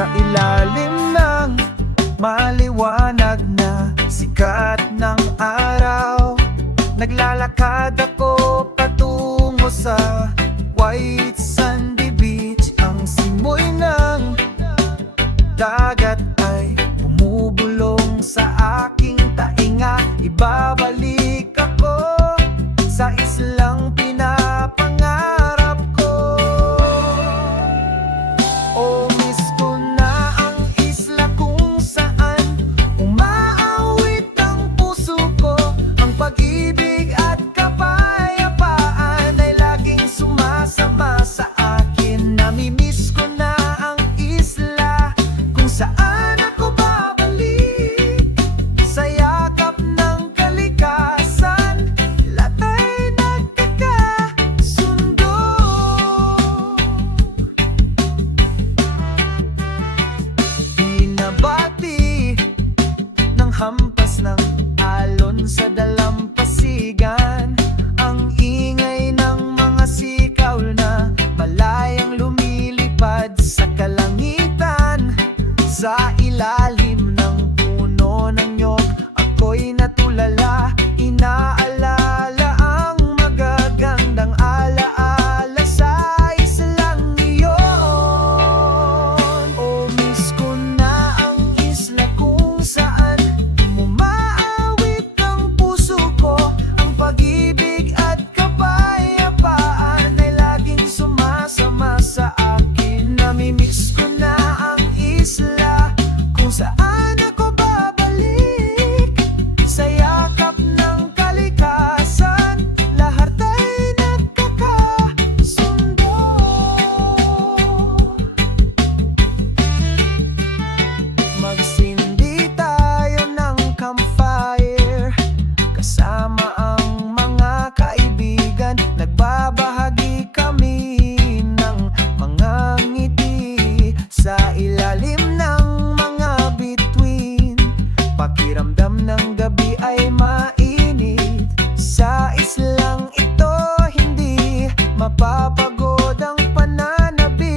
Sa ilalim ng maliwanag na sikat ng araw, naglalakad ako patungo sa white sandy beach. Ang simoy ng dagat ay bumubulong sa aking tainga. Ibabalik ako sa islang pinapangarap ko. Oh, miss ko na ang isla kung saan umaawit ang puso ko. Ang pag-ibig at kapayapaan ay laging sumasama sa akin. Namimiss ko na ang isla kung saan ako babalik. Sa yakap ng kalikasan, lahat ay nagkakasundo. Binabati ng hampas ng alon sa dalampasigan, ang ingay ng mga sikaw na malayang lumilipad sa kalangitan. Sa ilalim ng puno ng nyog, ako'y natulala. Inaalala ang magagandang alaala sa islang iyon. Oh, miss ko na ang isla kung saan umaawit ang puso ko. Ang pag-ibig at kapayapaan ay laging sumasama sa akin. Namimiss ko na ang isla kung saan ako babalik. Sa yakap ng kalikasan, lahat ay nagkakasundo. Magsindi tayo ng campfire kasama ang mga kaibigan. Nagbabahagi kami ng mga ngiti sa ilalim ng mga bituin. Pakiramdam ng gabi ay mainit. Sa islang ito hindi mapapagod ang pananabik.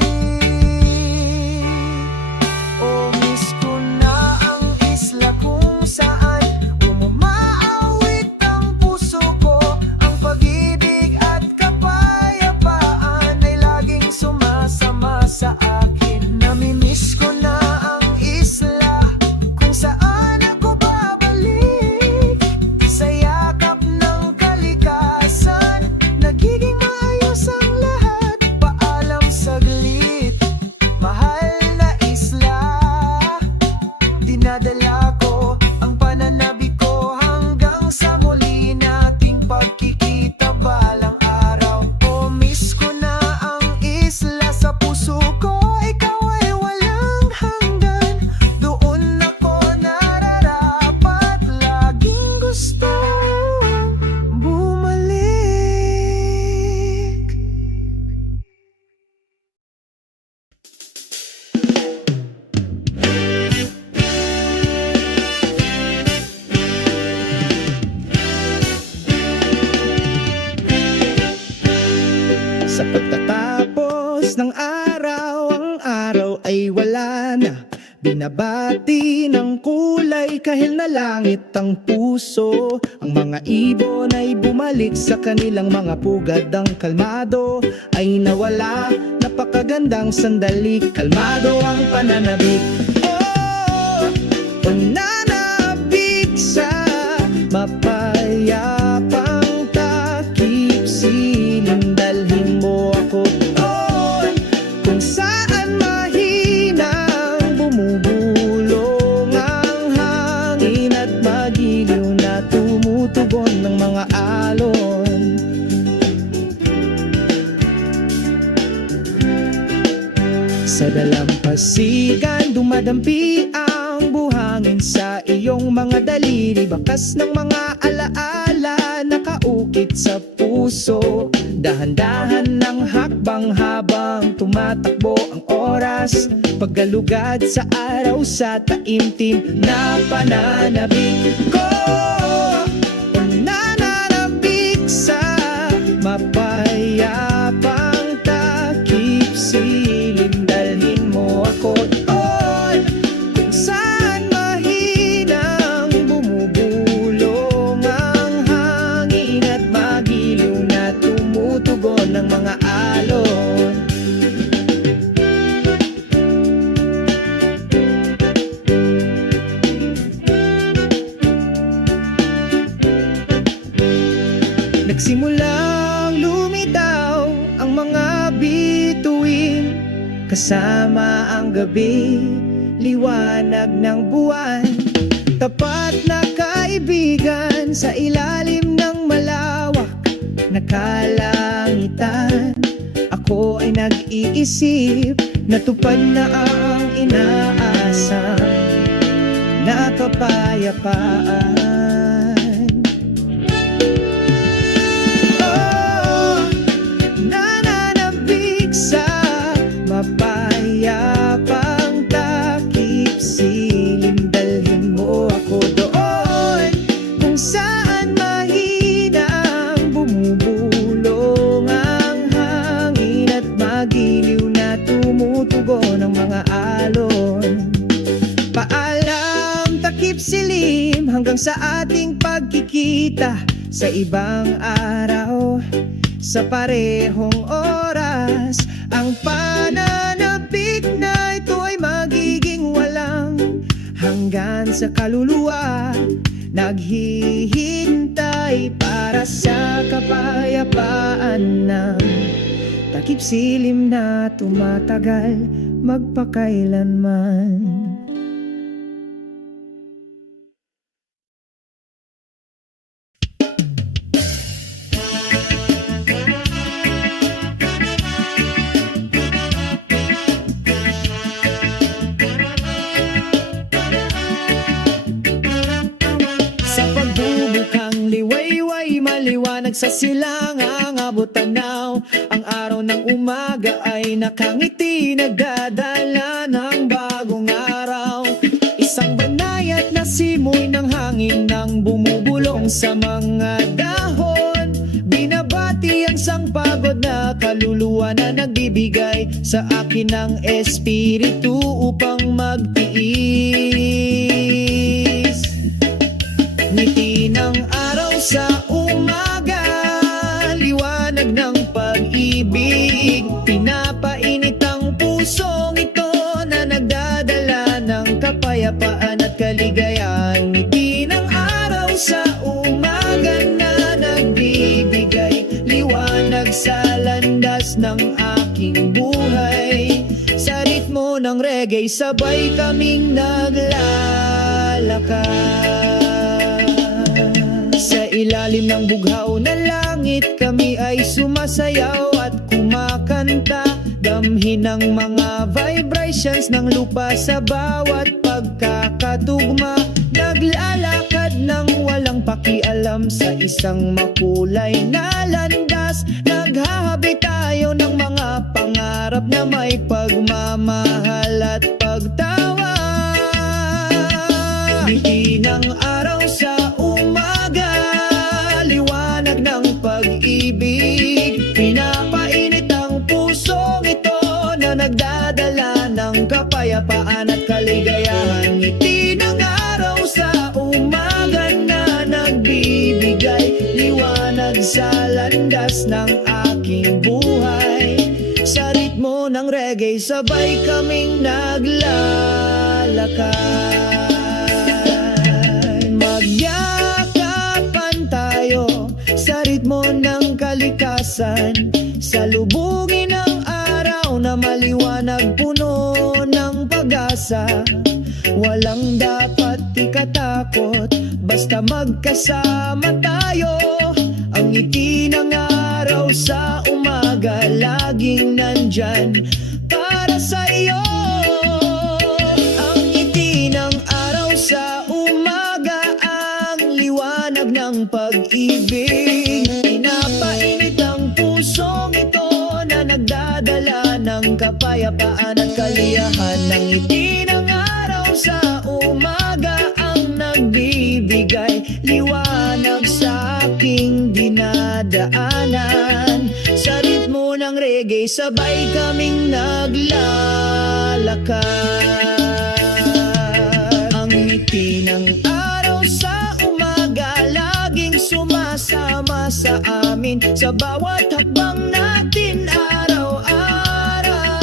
Oh, miss ko na ang isla kung saan umaawit ang puso ko. Ang pag-ibig at kapayapaan ay laging sumasama sa akin. Namimiss ko na ang isla kung saan ako babalik. Sa yakap ng kalikasan, nagiging maayos ang lahat. Paalam saglit, mahal na isla. Dinadala ko ang pananabik ko hanggang sa muli nating pagkikita balang araw. Oh, miss ko na ang isla sa puso ko. Ikaw ay walang hanggan. Doon ako nararapat. Laging gusto bumalik. Sa pagtatapos ng araw, ang araw ay wala na. Binabati ng kulay kahil na langit ang puso. Ang mga ibon ay bumalik sa kanilang mga pugad. Ang kalmado ay nawala, napakagandang sandali. Kalmado ang pananabik. Oh, pananabik sa mapayapang takip. Silim dalhin mo ako doon kung saan mahinang bumubulong ang hangin at magiliw na tumutugon ng mga alon. Sa dalampasigan dumadampi ang buhangin sa iyong mga daliri. Bakas ng mga alaala nakaukit sa puso. Dahan-dahan ng hakbang habang tumatakbo ang oras. Paggalugad sa araw sa taimtim na pananabik ko. Pananabik sa mapayapang takip. Silim dalhin mo ako. Oh, kasama ang gabi, liwanag ng buwan. Tapat na kaibigan sa ilalim ng malawak na kalangitan. Ako ay nag-iisip, natupad na ang inaasam na kapayapaan. Nananabik sa mapayapang takip silim, dalhin mo ako doon kung saan mahina ang bumubulong ang hangin at magiliw na tumutugon ng mga alon. Paalam, takip silim, hanggang sa ating pagkikita sa ibang araw, sa parehong oras. Ang pananabik na ito ay magiging walang hanggan sa kaluluwa, naghihintay para sa kapayapaan ng takip silim na tumatagal magpakailanman. Maliwanag sa silangang abot tanaw, ang araw ng umaga ay nakangiti, nagdadala ng bagong araw. Isang banayad na simoy ng hangin nang bumubulong sa mga dahon, binabati ang sangpagod na kaluluwa na nagbibigay sa akin ng espiritu upang magtiis. Ngiti ng araw sa umaga, liwanag ng pag-ibig, pinapainit ang pusong ito na nagdadala ng kapayapaan at kaligayahan. Ngiti ng araw sa umaga na nagbibigay liwanag sa landas ng aking buhay. Sa ritmo ng reggae, sabay kaming naglalakad. Sa ilalim ng bughaw na langit, kami ay sumasayaw at kumakanta, damhin ang mga vibrations ng lupa sa bawat pagkakatugma. Naglalakad ng walang pakialam sa isang makulay na landas, naghahabi tayo ng mga pangarap na may pagmamahal at pagtawa. Ngiti ng araw sa umaga, liwanag ng pag-ibig, pinapainit ang pusong ito na nagdadala ng kapayapaan at kaligayahan. Ngiti ng araw sa umaga na nagbibigay liwanag sa landas ng aking buhay. Sa ritmo ng reggae, sabay kaming naglalakad. Magyakapan tayo sa ritmo ng kalikasan, salubungin ang araw na maliwanag, puno ng pag-asa. Walang dapat ikatakot, basta magkasama tayo. Ang ngiti ng araw sa umaga, laging nandyan para sa iyo. Ang ngiti ng araw sa umaga, ang liwanag ng pag-ibig, pinapainit ang pusong ito na nagdadala ng kapayapaan at kaliyahan. Ang ngiti ng araw sa umaga, ang nagbibigay liwanag sa aking dinadaanan. Sa ritmo ng reggae, sabay kaming naglalakad. Ang ngiti ng araw sa umaga, laging sumasama sa amin sa bawat hakbang natin araw-araw.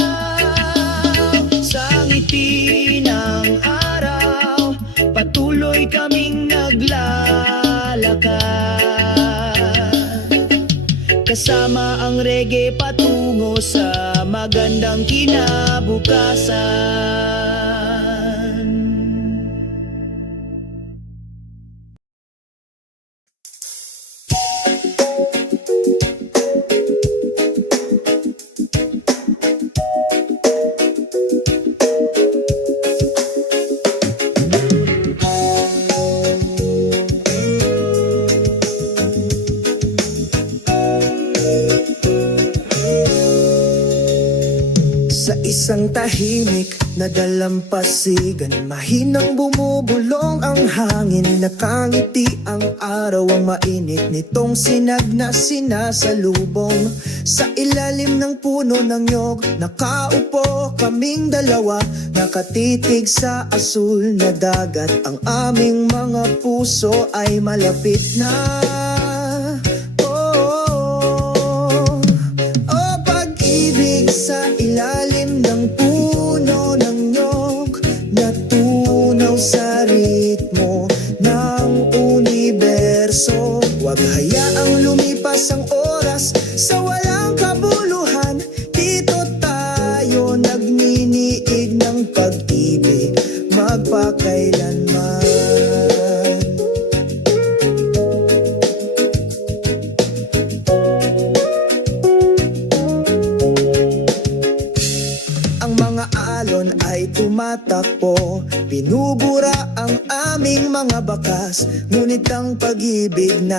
Sa ngiti ng araw, patuloy kaming naglalakad. kasama ang reggae patungo sa magandang kinabukasan. Sa isang tahimik na dalampasigan, mahinang bumubulong ang hangin. Nakangiti ang araw, ang mainit nitong sinag na sinasalubong. Sa ilalim ng puno ng nyog, nakaupo kaming dalawa, nakatitig sa asul na dagat. Ang aming mga puso ay malapit na. Sa ilalim ng puno ng nyog, natunaw sa ritmo ng universo. Huwag hayaang lumipas ang oras sa walang kabuluhan. Dito tayo nagniniig ng pag-ibig magpakailanman. Ay tumatakbo, binubura ang aming mga bakas. Ngunit ang pag-ibig na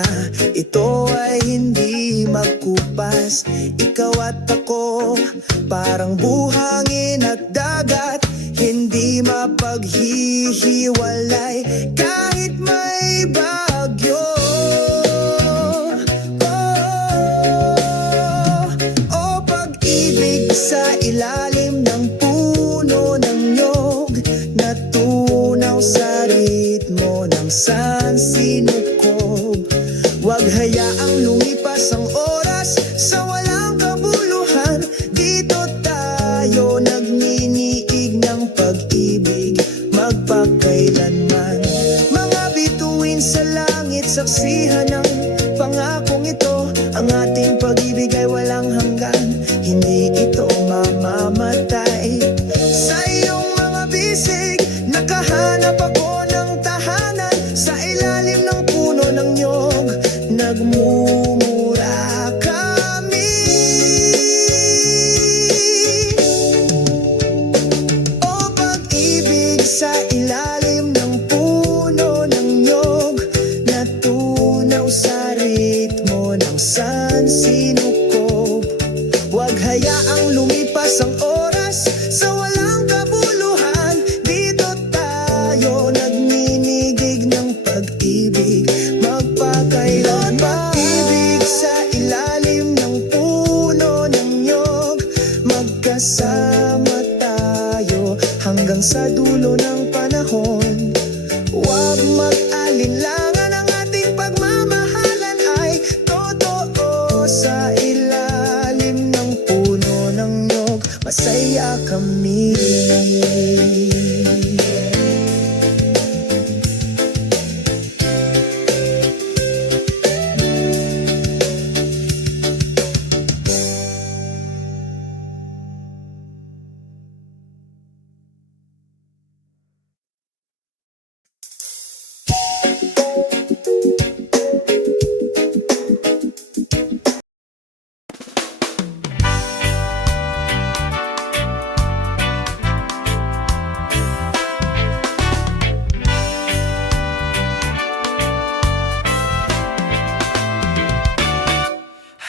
ito ay hindi magkupas. Ikaw at ako, parang buhangin at dagat, hindi mapaghihiwalay kahit may bagyo. Oh, pag-ibig sa ilalim ng puno ng nyog, natunaw sa ritmo ng sansinukob. Huwag hayaang lumipas ang oras sa walang kabuluhan. Dito tayo nagniniig ng pag-ibig magpakailanman. Mga bituin sa langit, saksihan ng pangakong ito. Ang ating pag-ibig ay walang hanggan, hindi ito mamamatay. Sa iyong mga bisig, nakahanap ako ng tahanan. Sa ilalim ng puno ng nyog, nagmumura kami. O pag-ibig sa ilalim ng puno ng nyog, natunaw sa ritmo ng sansinukob. Huwag hayaang lumipas ang oras sa walang kabuluhan. Dito tayo nagninigig ng pag-ibig magpakailanman. Pag-ibig sa ilalim ng puno ng nyog, magkasama tayo hanggang sa dulo ng panahon. Huwag mag-alinlangan, ang ating pagmamahalan ay totoo. Sa ilalim ng puno ng nyog, masaya kami.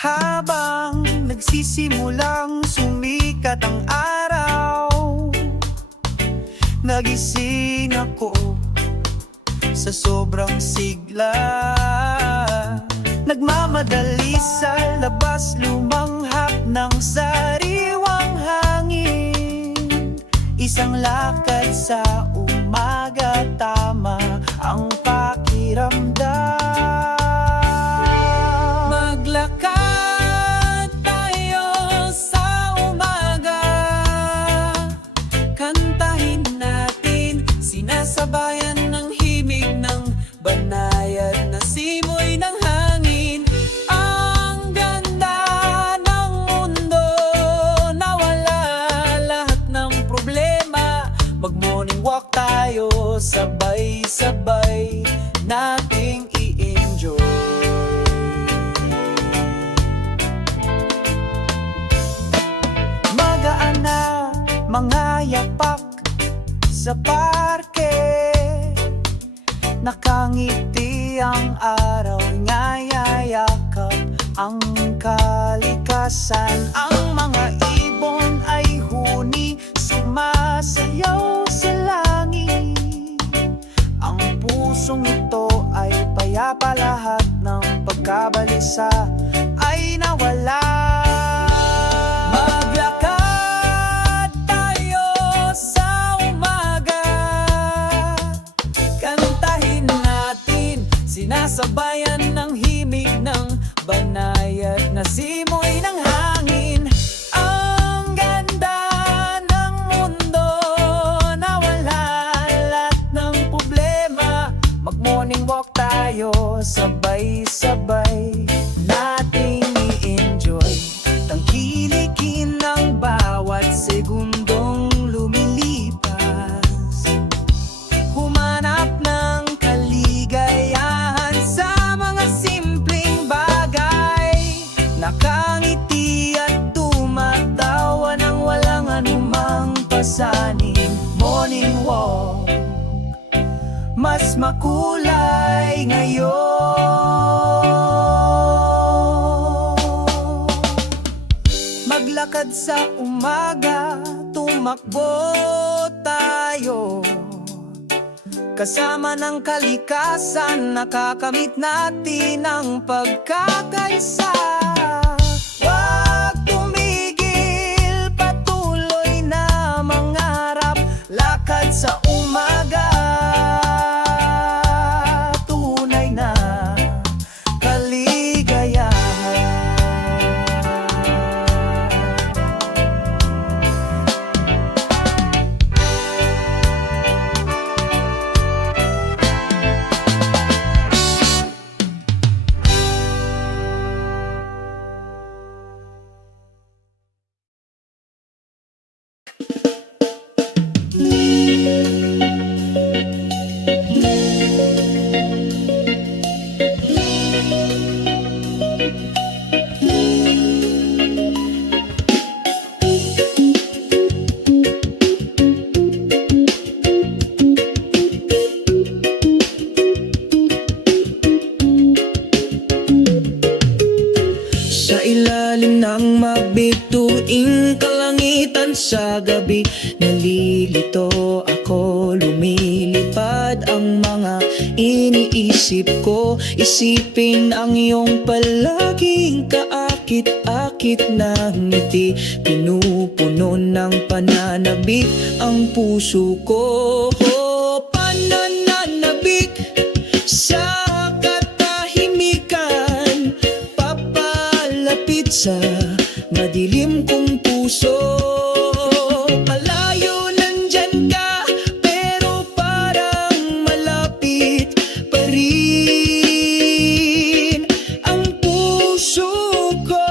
Habang nagsisimulang sumikat ang araw, nagising ako sa sobrang sigla. Nagmamadali sa labas, lumanghap ng sariwang hangin. Isang lakad sa umaga, tama ang pakiramdam. Maglakad tayo sa umaga, kantahin natin, sinasabayan ng himig ng banayad na simoy ng hangin. Ang ganda walk tayo, sabay-sabay nating i-enjoy. Magaan na mga yapak sa parke, nakangiti ang araw, ngayayakap ang kalikasan. Ang mga ibon ay huni, sumasayaw sa langit. Ang pusong ito ay payapa, lahat ng pagkabalisa ay nawala. Maglakad tayo sa umaga, kantahin natin, sinasabayan ng himig ng banayad na simoy ng hangin. Ang ganda ng mundo, nawala lahat ng problema. Mag-morning walk tayo, sabay-sabay nating i-enjoy. Tangkilikin ng bawat segundong lumilipas, humanap ng kaligayahan sa mga simpleng bagay. Nakangiti at tumatawa nang walang anumang pasanin. Morning walk, mas makulay ngayon. Maglakad sa umaga, tumakbo tayo, kasama ng kalikasan, nakakamit natin ang pagkakaisa. Huwag tumigil, patuloy na mangarap, lakad sa umaga, tunay na kaligayahan. Sa ilalim ng magbituing kalangitan sa gabi, nalilito ako, lumilipad ang mga iniisip ko. Isipin ang iyong palaging kaakit-akit na ngiti, pinupuno ng pananabik ang puso ko. Pananabik sa katahimikan, papalapit sa madilim kong puso. Malayo nandyan ka, pero parang malapit pa rin ang puso ko.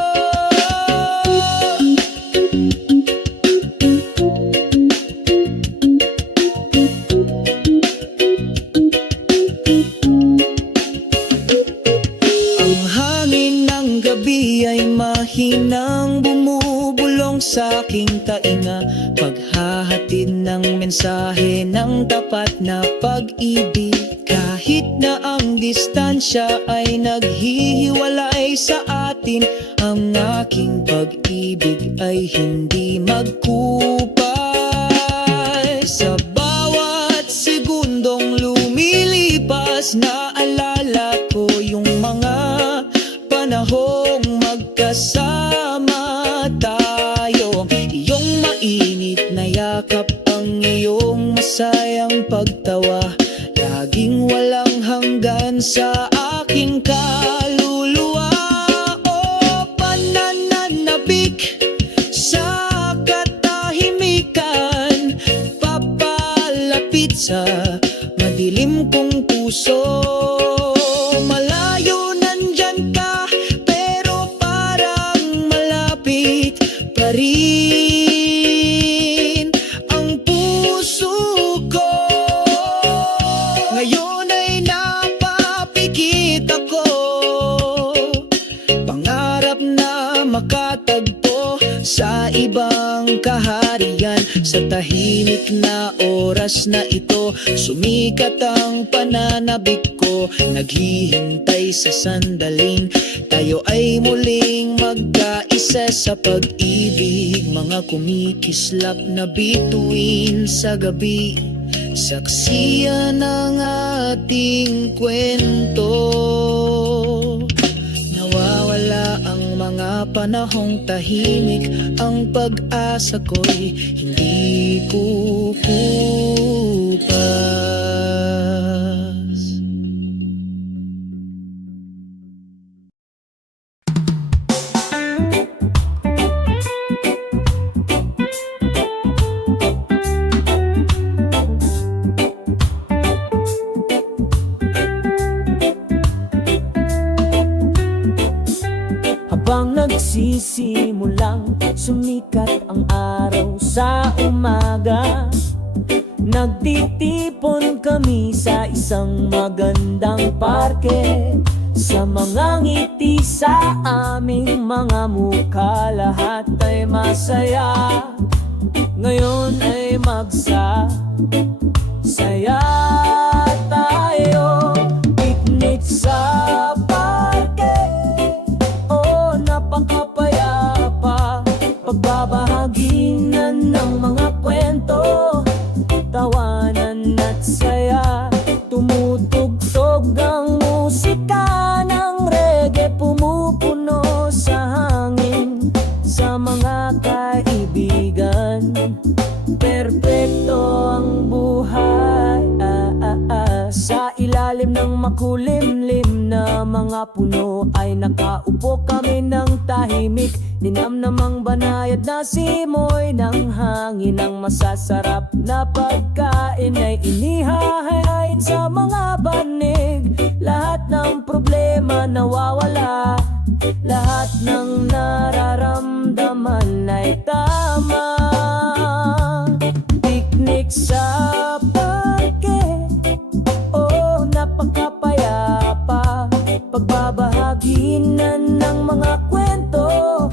Ang hangin ng gabi ay mahinang bumubulong sa aking tainga, paghahatid ng mensahe ng tapat na pag-ibig. Kahit na ang distansya ay naghihiwalay sa atin, ang aking pag-ibig ay hindi magkupay. Sa bawat segundong lumilipas, naalala ko yung mga panahong magkasama tayo. Iyong mainit na yakap, ang iyong masayang pagtawa, laging walang hanggan sa aking kaluluwa. O pananabik sa katahimikan, papalapit sa madilim kong puso. Malayo nandyan ka, pero parang malapit pa rin ang puso ko. tahimik na oras na ito, sumikat ang pananabik ko. Naghihintay sa sandaling tayo ay muling magkaisa sa pag-ibig. Mga kumikislap na bituin sa gabi, saksiyan ng ating kwento. Nawawala ang mga panahong tahimik, ang pag-asa ko'y hindi kukupas. Habang nagsisimulang sumikat ang araw sa umaga, nagtitipon kami sa isang magandang parke. Sa mga ngiti sa aming mga mukha, lahat ay masaya. Ngayon ay saya tayo. Picnic sa parke, oh napakapayapa. Pagbabahaginan ng mga kwento, tawanan at saya. Tumutugtog ang musika ng reggae, pumupuno sa hangin. Sa mga kaibigan, perpekto ang buhay. Sa ilalim ng makulimlim na mga puno ay nakaupo kami ng tahimik. Ninamnamang banayad na simoy ng hangin. Ang masasarap na pagkain ay inihahain sa mga banig. Lahat ng problema nawawala, lahat ng nararamdaman ay tama. Picnic sa parke, oh napakapayapa. Pagbabahaginan ng mga kwento,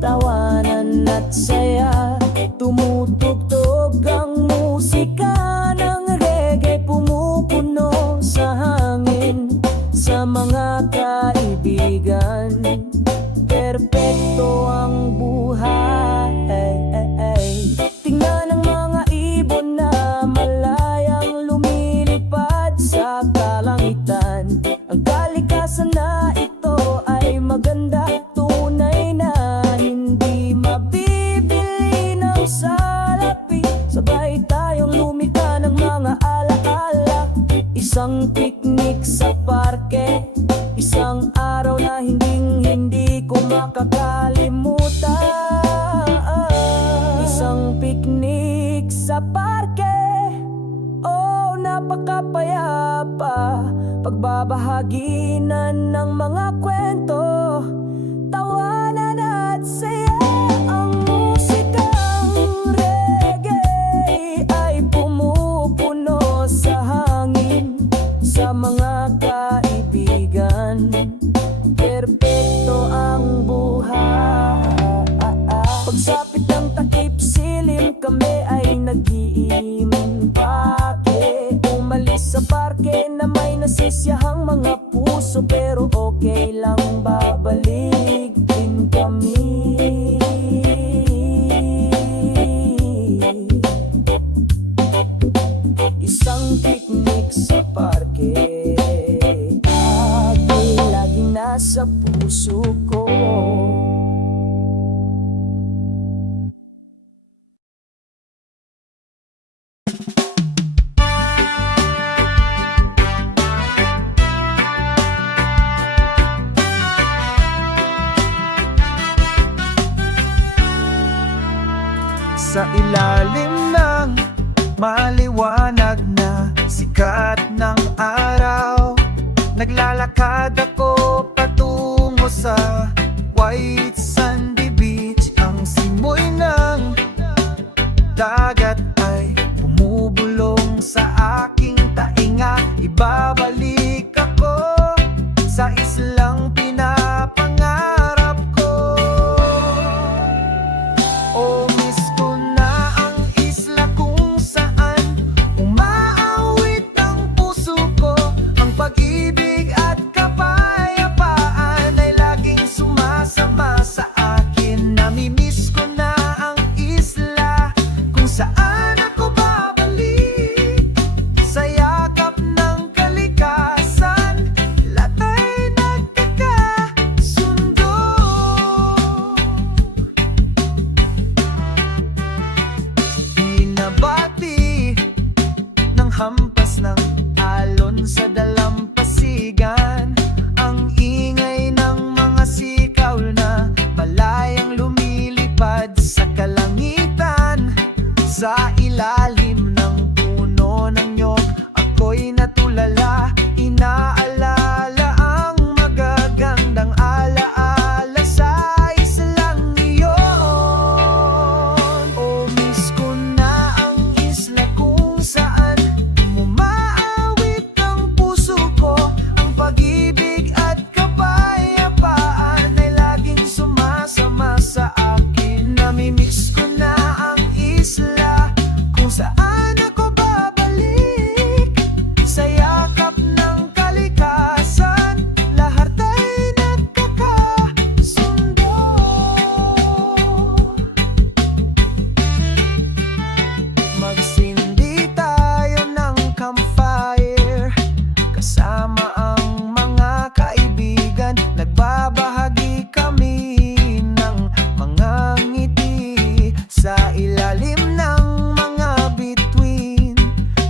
tawanan at saya. Tumutugtog ang musika ng reggae, pumupuno sa hangin. Sa mga kaibigan, perpekto ang buhay. Tingnan ang mga ibon na malayang lumilipad sa kalangitan. Ang kalikasan na ito ay maganda, tunay na hindi mabibili ng salapi. Sabay tayong lumika ng mga alaala. Isang picnic sa parke, isang araw na hindi ko makakalimutan. Isang picnic sa parke, oh napakapayapa. Pagbabahaginan ng mga kwento, tawanan at saya. Ang musikang reggae ay pumupuno sa hangin. Sa mga kaibigan, perpekto ang buhay. Pagsapit ng takip silim, kami ay nag-iimpake. Umalis sa parke na may nasisiyahang mga puso, pero okay lang, babalik din kami. Isang picnic sa parke, laging nasa puso ko. Sa ilalim ng maliwanag na sikat ng araw, naglalakad ako patungo sa white sandy beach. Ang simoy ng dagat ay bumubulong sa aking tainga. Ibabalik ako sa islang pinapangarap ko. Oh, miss ko na ang isla kung hampas ng alon sa dalampasigan. Ang ingay ng mga sikaw na malayang lumilipad sa kalangitan. Sa ilalim ng puno ng nyog, ako'y natulala. Inaalala ang magagandang alaala sa islang iyon. O miss ko na ang isla kung saan umaawit ang puso ko. Ang pag-ibig at kapayapaan ay laging sumasama sa akin. Namimiss ko na ang isla kung saan ako babalik. Sa yakap ng kalikasan, lahat ay nagkakasundo. Magsindi tayo ng campfire kasama ang mga kaibigan. Nagbabahagi kami ng mga ngiti sa ilalim ng mga bituin.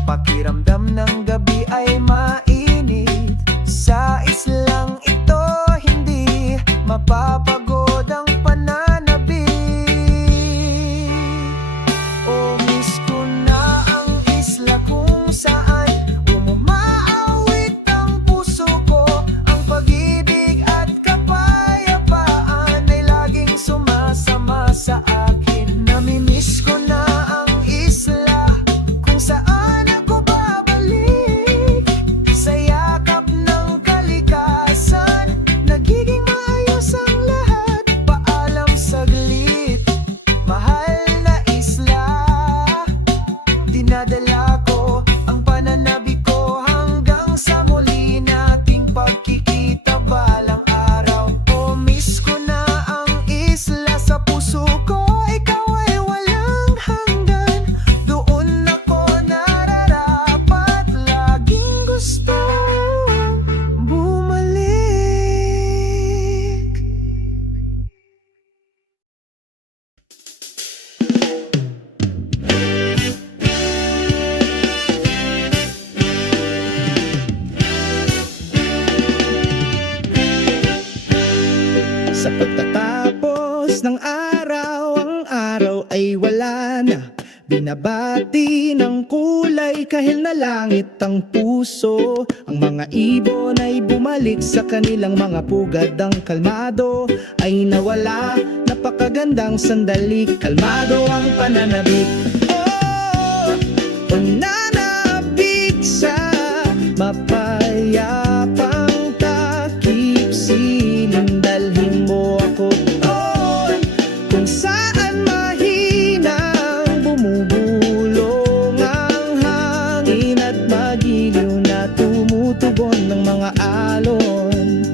Pakiramdam ng gabi ay mainit. Sa islang ito hindi mapapagod ang pananabik. O miss ko na ang isla kung saan umaawit ang puso ko. Ang pag-ibig at kapayapaan ay laging sumasama sa akin. Namimiss ko na ang isla kung saan ako babalik. Sa yakap ng kalikasan, nagiging maayos ang lahat. Paalam saglit, mahal na isla. Dinadala ko ang pananabik ko hanggang sa muli nating pagkikita balang araw. O miss ko na ang isla sa puso ko. Ikaw ay walang hanggan. Doon ako nararapat. Laging gusto bumalik. Sa pagtatapos ng araw, ang araw ay wala na. Binabati ng kulay kahil na langit ang puso. Ang mga ibon ay bumalik sa kanilang mga pugad. Ang kalmado ay nawala, napakagandang sandali. Kalmado ang pananabik. Oh, pananabik sa mapayapang takip. Siling dalhin mo ako doon kung saan mahinang bumubulong ang hangin at magiliw na tumutugon ng mga alon.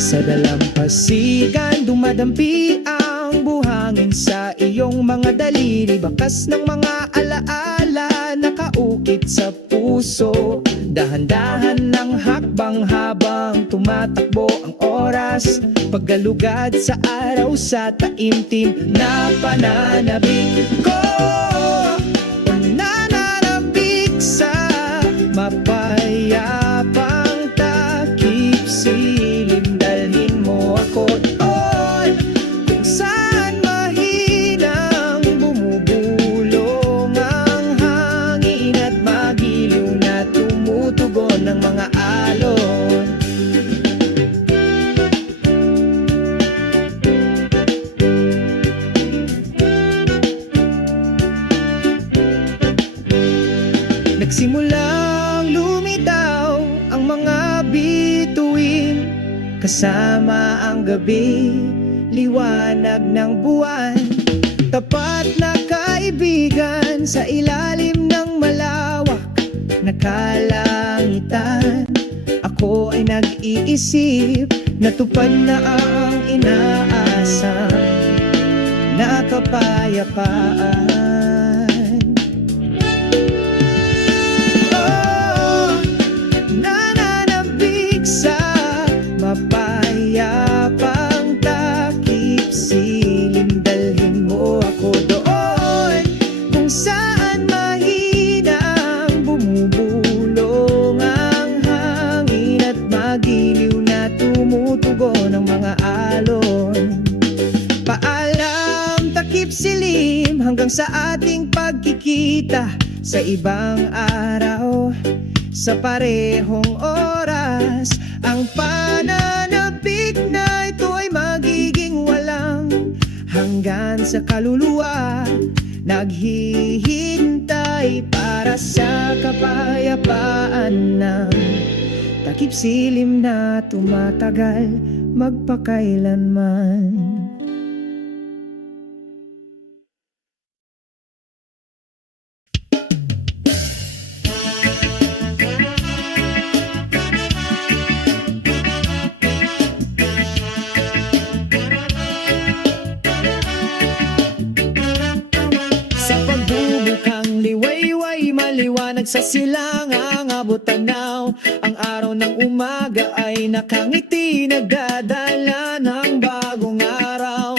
Sa dalampasigan, dumadampi ang buhangin sa iyong mga daliri. Bakas ng mga alaala nakaukit sa puso. Dahan-dahan ng hakbang habang tumatakbo ang oras. Paggalugad sa araw sa taimtim na pananabik ko. Pananabik sa mapayapang takip. Silim dalhin mo ako doon kung saan mahinang bumubulong ang hangin at magiliw na tumutugon ng mga alon. Nagsimulang lumitaw ang mga bituin kasama ang gabi, liwanag ng buwan. Tapat na kaibigan sa ilalim ng malawak na kalangitan. Ako ay nag-iisip, natupad na ang inaasam na kapayapaan. Oh, nananabik sa mapayapang takip. Silim dalhin mo ako doon dilim hanggang sa ating pagkikita sa ibang araw. Sa parehong oras, ang pananabik na ito ay magiging walang hanggan sa kaluluwa. Naghihintay para sa kapayapaan ng takip silim na tumatagal magpakailanman. Sa pagbubukang liwayway, maliwanag sa silangang abot tanaw. Ang araw ng umaga ay nakangiti, nagdadala ng bagong araw.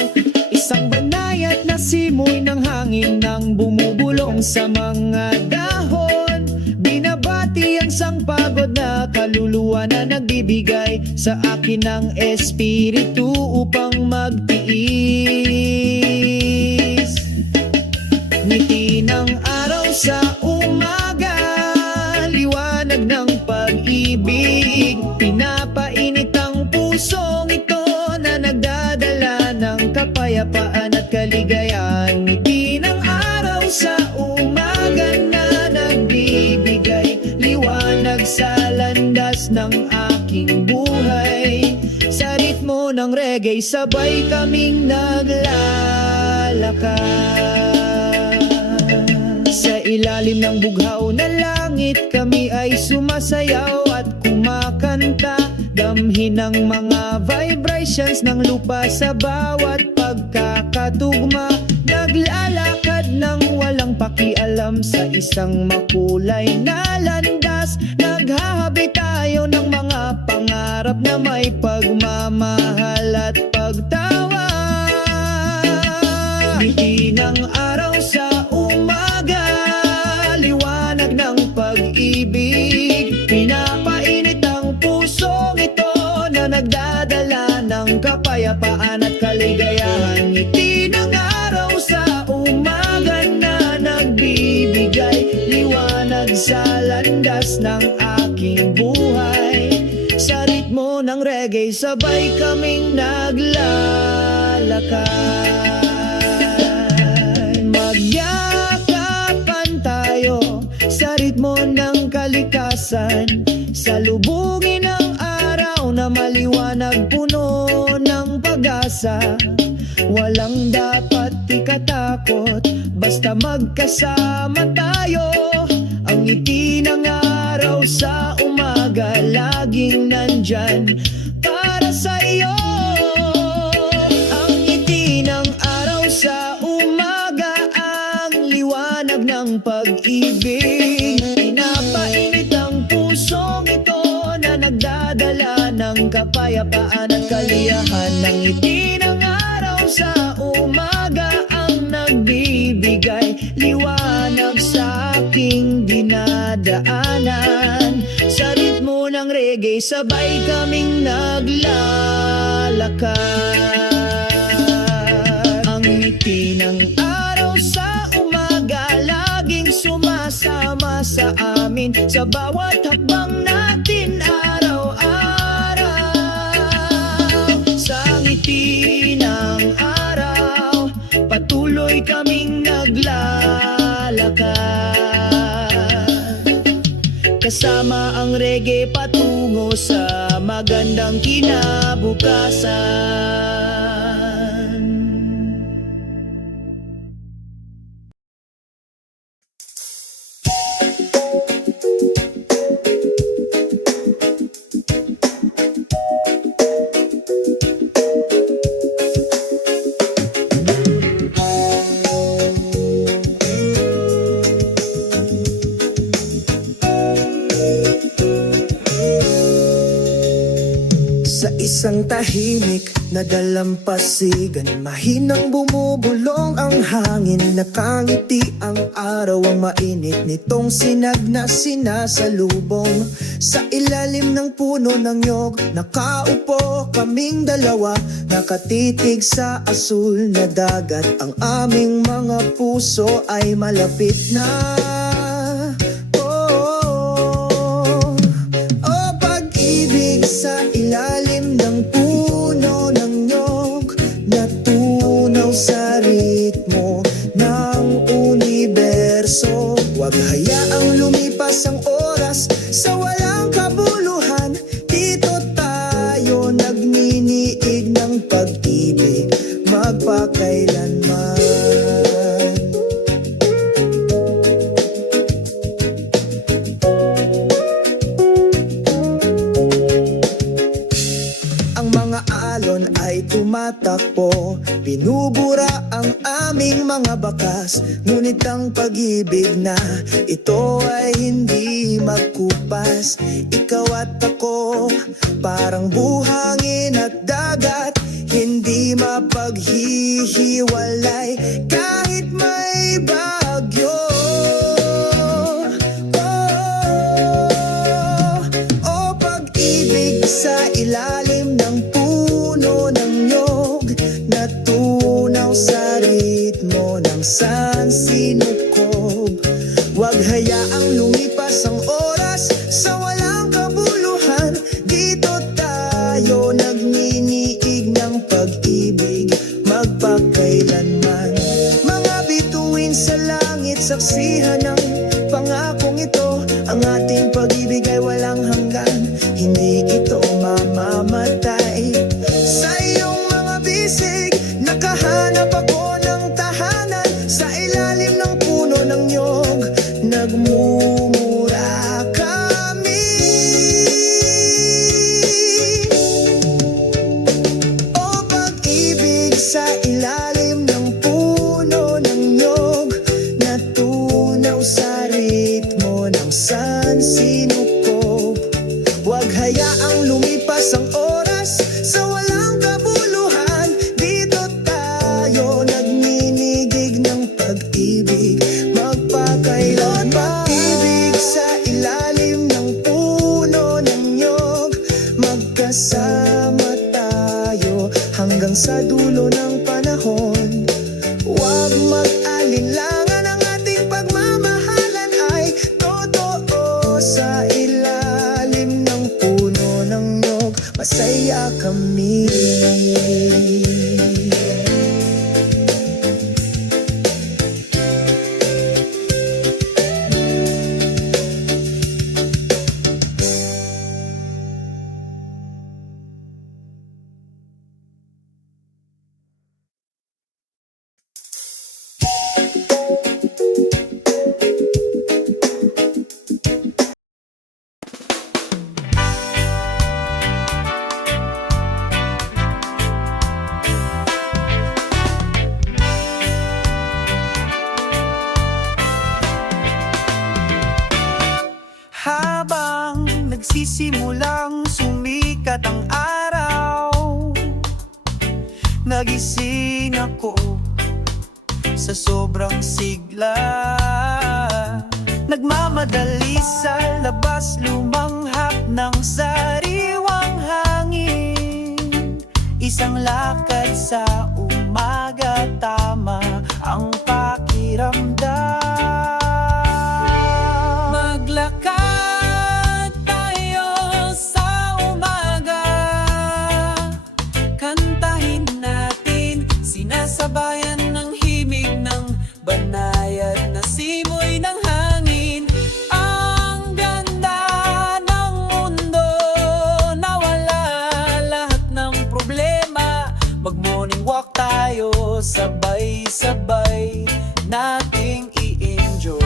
Isang banayat na simoy ng hangin nang bumubulong sa mga dahon. Binabati ang sangpagod na kaluluwa na nagbibigay sa akin ng espiritu upang magtiis. Ngiti ng araw sa umaga, liwanag ng pag-ibig. Pinapainit ang pusong ito na nagdadala ng kapayapaan at kaligayahan. Ngiti ng araw sa umaga na nagbibigay liwanag sa landas ng aking buhay. Sa ritmo ng reggae, sabay kaming naglalakad. Sa ilalim ng bughaw na langit, kami ay sumasayaw at kumakanta. Damhin ang mga vibrations ng lupa sa bawat pagkakatugma. Naglalakad ng walang pakialam sa isang makulay na landas. Naghahabi tayo ng mga pangarap na may pagmamahal at pagtawa. Ngiti ng araw sa umaga, liwanag ng pag-ibig. Pinapainit ang pusong ito na nagdadala ng kapayapaan at kaligayahan. Ngiti ng araw sa umaga na nagbibigay liwanag sa landas ng aking buhay. Sa ritmo ng reggae, sabay kaming naglalakad. Magyakapan tayo sa ritmo ng kalikasan. Salubungin ang araw na maliwanag, puno ng pag-asa. Walang dapat ikatakot, basta magkasama tayo. Ang ngiti ng araw sa umaga, laging nandyan para sa iyo. Ang ngiti ng araw sa umaga, ang liwanag ng pag-ibig. Pinapainit ang pusong ito na nagdadala ng kapayapaan at kaliyahan. Ang ngiti ng araw sa umaga ang nagbibigay liwanag sa aking dinadaanan. Sa ritmo ng reggae, sabay kaming naglalakad. Ang ngiti ng araw sa umaga, laging sumasama sa amin sa bawat hakbang natin araw-araw. Sa ngiti ng araw, patuloy kaming naglalakad. Kasama ang reggae patungo sa magandang kinabukasan. Sa isang tahimik Nadalampasigan, mahinang bumubulong ang hangin. Nakangiti ang araw, ang mainit nitong sinag na sinasalubong. Sa ilalim ng puno ng nyog, nakaupo kaming dalawa. Nakatitig sa asul na dagat, ang aming mga puso ay malapit na. Oh, pag-ibig sa ilalim ng puno ng nyog, natunaw sa ritmo ng universo. Huwag hayaang lumipas ang oras sa walang kabuluhan. Dito tayo nagniniig ng pag-ibig magpakailanman. Ang mga alon ay tumatakbo, binubura ang aming mga bakas. Ngunit ang pag-ibig na ito ay hindi magkupas. Ikaw at ako, parang buhangin at dagat, hindi mapaghihiwalay kahit may bagyo. Oh, pag-ibig sa ilalim ng puno ng nyog, natunaw sa ritmo ng sansinukob. Huwag hayaang lumipas ang oras sa walang kabuluhan. Dito tayo nagniniig ng pag-ibig magpakailanman. Mga bituin sa langit, saksihan ng pangakong ito. Ang ating pag-ibig ay walang hanggan, hindi ito mamamatay. Sa iyong mga bisig, nakahanap ako ng tahanan. Sa ilalim ng puno ng nyog, nagmumura kami. O pag-ibig sa ilalim ng puno ng nyog, natunaw sa ritmo ng sansinukob. Huwag hayaang lumipas ang oras sa walang kabuluhan. Dito tayo nagninigig ng pag-ibig magpakailanman. Pag-ibig sa ilalim ng puno ng nyog, magkasama tayo hanggang sa dulo ng panahon. Huwag mag-alinlangan, ang ating pagmamahalan ay totoo. Sa ilalim ng puno ng nyog, masaya kami. Habang nagsisimulang sumikat ang araw, nagising ako sa sobrang sigla. Nagmamadali sa labas, lumanghap ng sariwang hangin. Isang lakad sa umaga, tama ang pakiramdam. Maglakad tayo sa umaga, kantahin natin, sinasabayan ng himig ng banayad na simoy ng hangin. Ang ganda ng mundo, nawala lahat ng problema. Mag-morning walk tayo, sabay-sabay nating i-enjoy.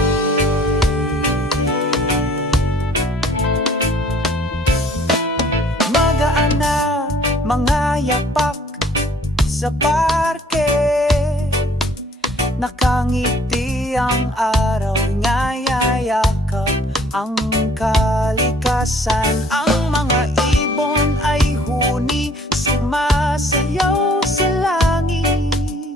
Magaan na mga yapak sa parke, nakangiti ang araw, ngayayakap ang kalikasan. Ang mga ibon ay huni, sumasayaw sa langit.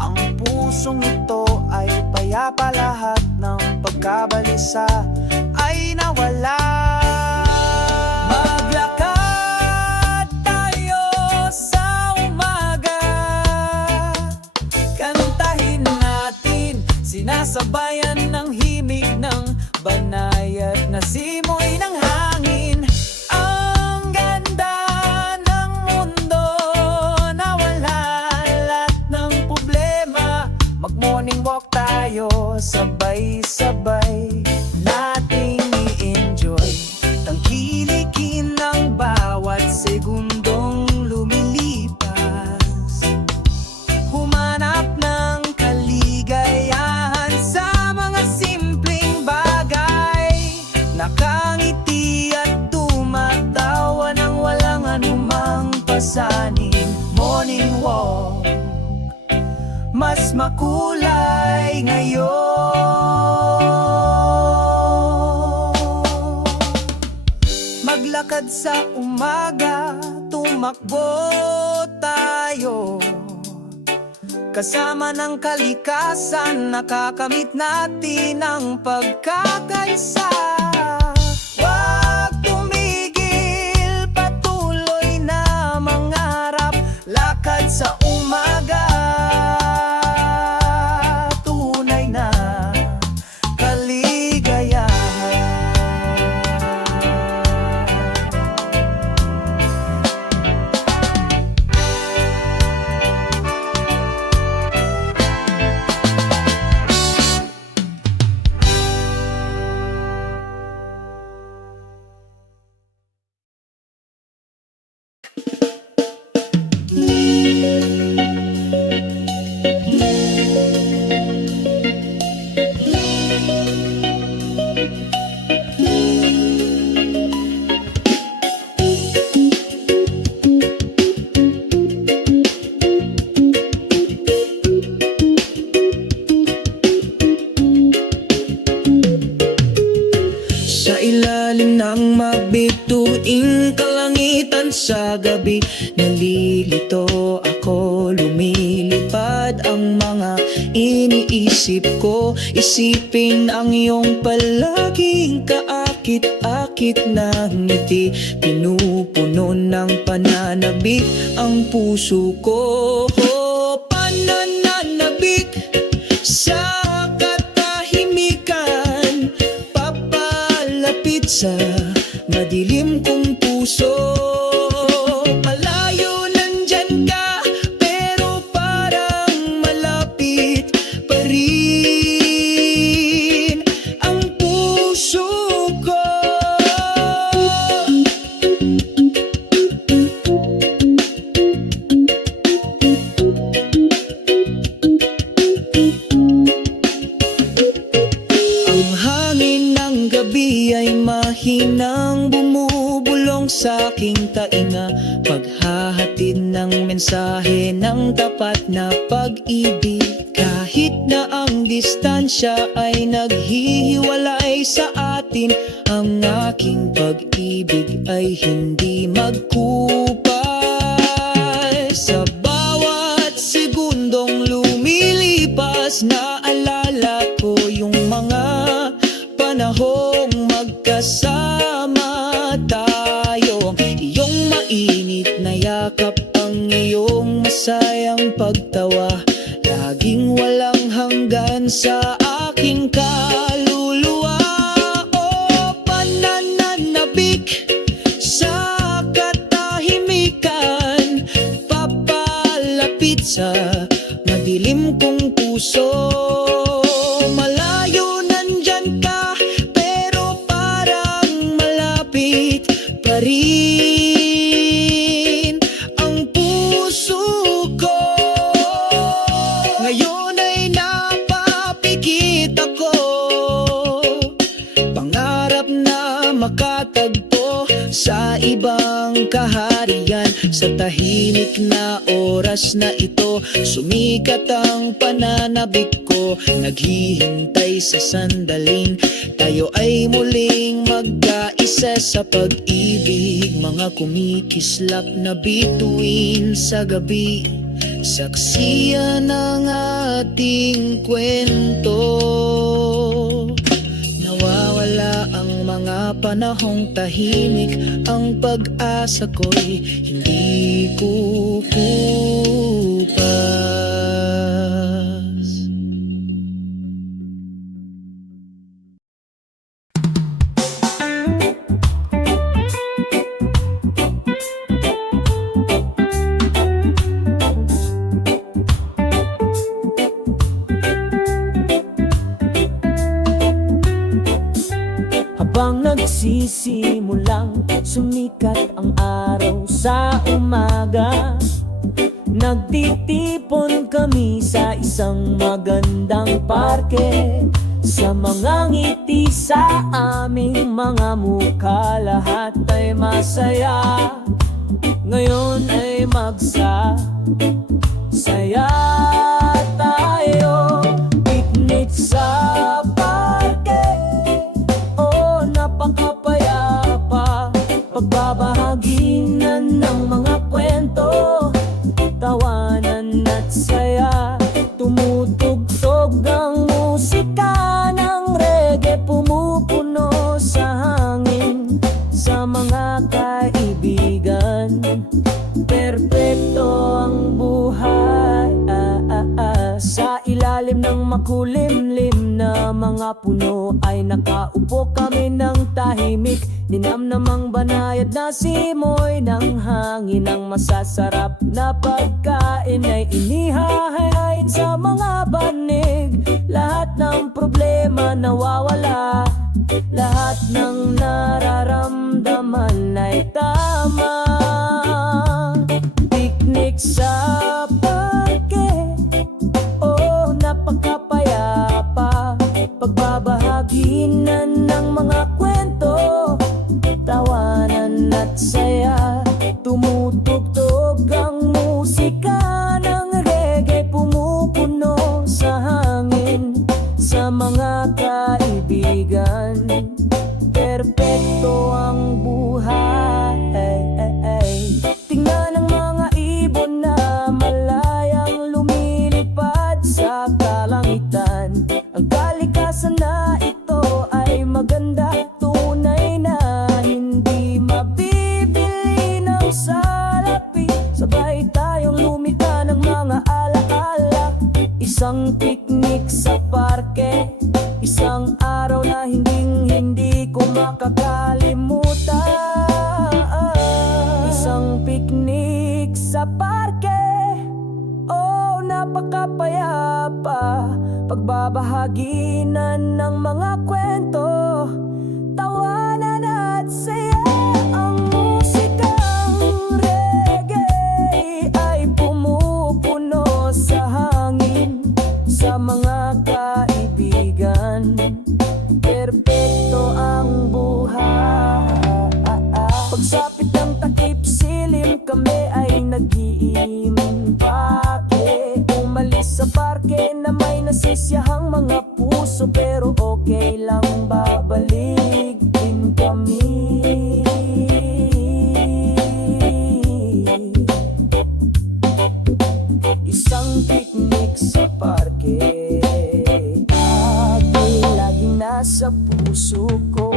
Ang pusong ito ay payapa, lahat ng pagkabalisa ay nawala. Maglakad tayo sa umaga, kantahin natin, sinasabayan ng himig ng banayad na simoy ng hangin. Ang ganda ng mundo na wala lahat ng problema. Mag-morning walk tayo, sabay-sabay nating i-enjoy. Tangkilikin ang bawat segundong lumilipas. Humanap ng kaligayahan sa mga simpleng bagay. Nakangiti at tumatawa ng walang anumang pasanin. Morning walk, mas makulay ngayon. Maglakad sa umaga, tumakbo tayo. Kasama ng kalikasan, nakakamit natin ang pagkakaisa. Huwag tumigil, patuloy na mangarap. Lakad sa umaga, tunay na kaligayahan. Sa ilalim ng mabituing kalangitan sa gabi, nalilito ako, lumilipad ang mga iniisip ko. Isipin ang iyong palaging kaakit-akit na ngiti, pinupuno ng pananabik ang puso ko. Pananabik sa katahimikan, papalapit sa madilim kong puso. Malayo nandyan ka, pero parang malapit pa rin ang puso ko. Ang hangin ng gabi ay mahinang bumubulong sa aking tainga, paghahatid ng mensahe ng tapat na pag-ibig. Kahit na ang distansya ay naghihiwalay sa atin, ang aking pag-ibig ay hindi magkupal. Sa bawat segundong lumilipas, naalala ko yung mga panahong magkasama tayo. Ang iyong mainit na yakap, ang iyong masayang pagtawa, laging walang hanggan sa aking kaluluwa. O pananabik sa katahimikan, papalapit sa madilim kong puso. Malayo nandyan ka, pero parang malapit pa rin ang puso ko. Ngayon ay napapikit Sa tahimik na oras na ito, sumikat ang pananabik ko. Naghihintay sa sandaling tayo ay muling magkaisa sa pag-ibig. Mga kumikislap na bituin sa gabi, saksiyan ng ating kwento. Nawawala ang mga panahong tahimik, ang pag-asa ko'y hindi kukupas. Habang nagsisimulang sumikat ang araw sa umaga, nagtitipon kami sa isang magandang parke. Sa mga ngiti sa aming mga mukha, lahat ay masaya. Ngayon ay magsasaya tayo. Picnic sa parke, oh napakapayapa. Pagbabahaginan ng mga kwento, tawanan at saya. Tumutugtog ang musika ng reggae, pumupuno sa hangin. Sa mga kaibigan, perpekto ang buhay. Sa ilalim ng makulimlim na mga puno ay nakaupo kami ng tahimik. Ninamnamang banayad na simoy ng hangin. Ang masasarap na pagkain ay inihahain sa mga banig. Lahat ng problema nawawala, lahat ng nararamdaman ay tama. Picnic sa parke, oh napakapayapa. Pagbabahaginan ng mga kwento, tawanan at saya. Tumutugtog ang musika ng reggae, pumupuno sa hangin. Sa mga kaibigan, perpekto ang buhay. Tingnan ang mga ibon na malayang lumilipad sa kalangitan. Ang kalikasan na ito ay maganda, tunay na hindi mabibili ng salapi. Sabay tayong lumika ng mga alaala. Isang picnic sa parke, isang araw na hindi ko makakalimutan. Isang picnic sa parke, oh napakapayapa. Pagbabahaginan ng mga kwento, tawanan at saya. Ang musikang reggae ay pumupuno sa hangin. Sa mga kaibigan, perpekto ang buhay. Pagsapit ng takip silim, kami ay nag-iimpake. Umalis sa parke na may nasisiyahang mga puso, pero okay lang, babalik din kami. Isang picnic sa parke, lagi nasa puso ko.